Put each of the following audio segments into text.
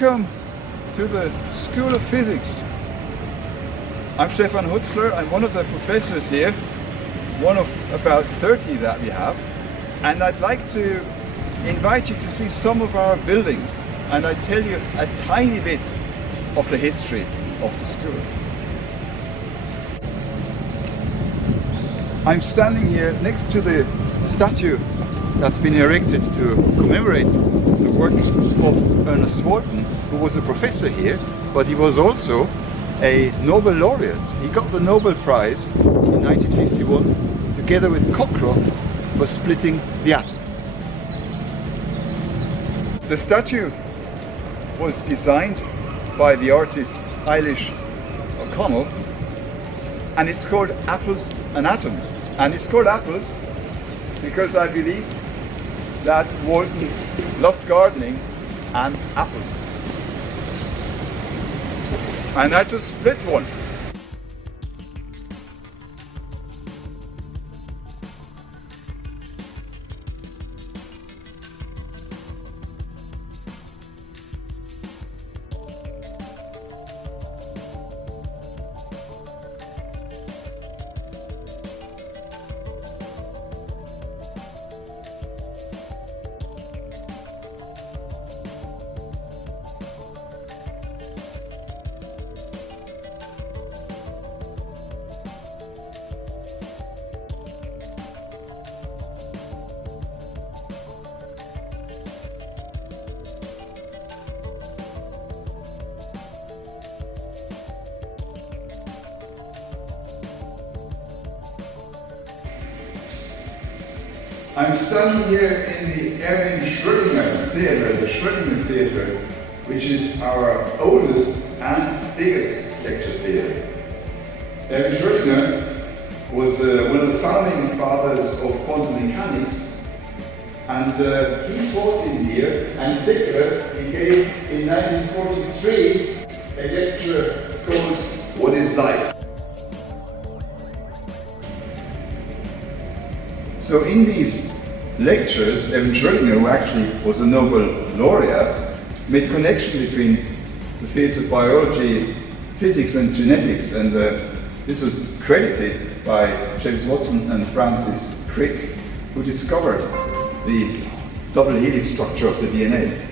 Welcome to the School of Physics. I'm Stefan Hutzler. I'm one of the professors here, one of about 30 that we have, and I'd like to invite you to see some of our buildings, and I tell you a tiny bit of the history of the school. I'm standing here next to the statue that's been erected to commemorate the work of Ernest Walton, who was a professor here, but he was also a Nobel laureate. He got the Nobel Prize in 1951 together with Cockcroft for splitting the atom. The statue was designed by the artist Eilish O'Connell, and it's called Apples and Atoms. And it's called apples because I believe that Walton loved gardening and apples. And I just split one. I'm standing here in the Erwin Schrödinger Theatre, the Schrödinger Theatre, which is our oldest and biggest lecture theatre. Erwin Schrödinger was one of the founding fathers of quantum mechanics, and he taught in here, and in particular he gave in 1943 a lecture called What is Life? So in these lectures, Erwin Schrödinger, who actually was a Nobel laureate, made connection between the fields of biology, physics and genetics, and this was credited by James Watson and Francis Crick, who discovered the double helix structure of the DNA.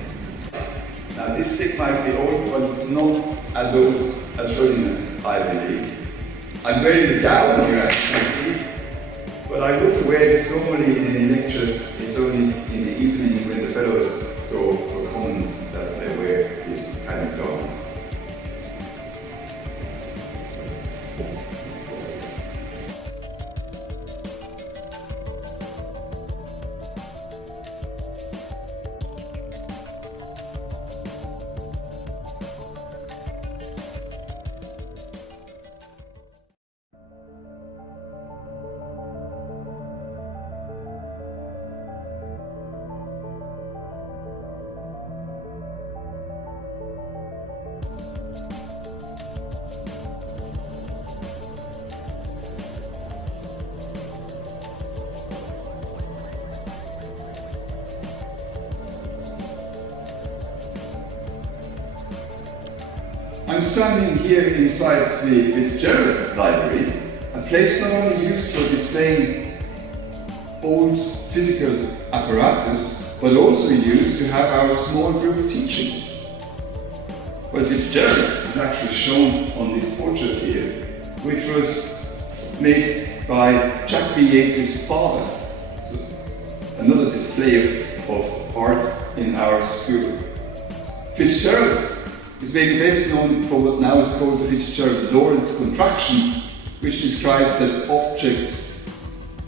Now this stick might be old, but it's not as old as Schrödinger, I believe. I'm wearing the gown here, as you can see. But I wouldn't wear this normally in any lectures. It's only in the evening when the fellows go for commons that they wear this kind of garment. I'm standing here inside the Fitzgerald Library, a place not only used for displaying old physical apparatus, but also used to have our small group teaching. Well, Fitzgerald is actually shown on this portrait here, which was made by Jack B. Yates's father. So another display of art in our school. Fitzgerald is maybe best known for what now is called the Fitzgerald-Lorentz contraction, which describes that objects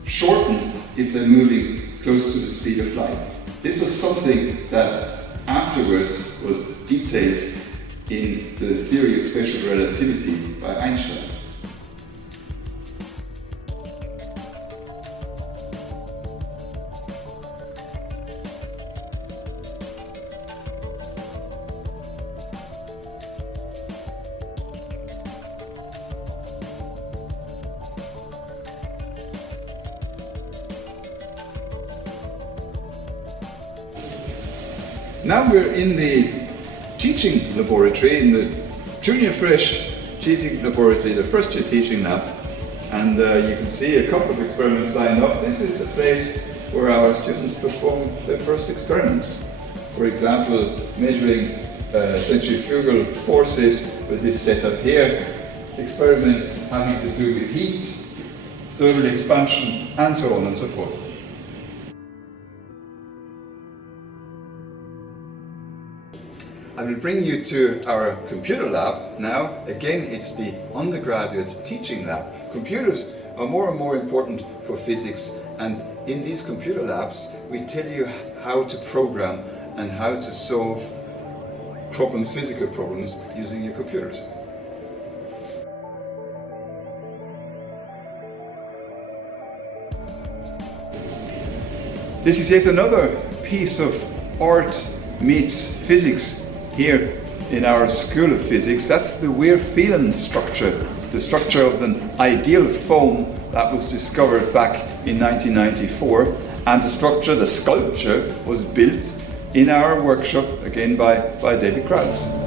shorten if they're moving close to the speed of light. This was something that afterwards was detailed in the theory of special relativity by Einstein. Now we're in the teaching laboratory, in the junior fresh teaching laboratory, the first year teaching lab. And you can see a couple of experiments lined up. This is the place where our students perform their first experiments. For example, measuring centrifugal forces with this setup here, experiments having to do with heat, thermal expansion, and so on and so forth. I will bring you to our computer lab now. Again, it's the undergraduate teaching lab. Computers are more and more important for physics, and in these computer labs we tell you how to program and how to solve problems, physical problems, using your computers. This is yet another piece of art meets physics here in our School of Physics. That's the Weir-Phelan structure, the structure of an ideal foam that was discovered back in 1994. And the structure, the sculpture, was built in our workshop, again by David Krause.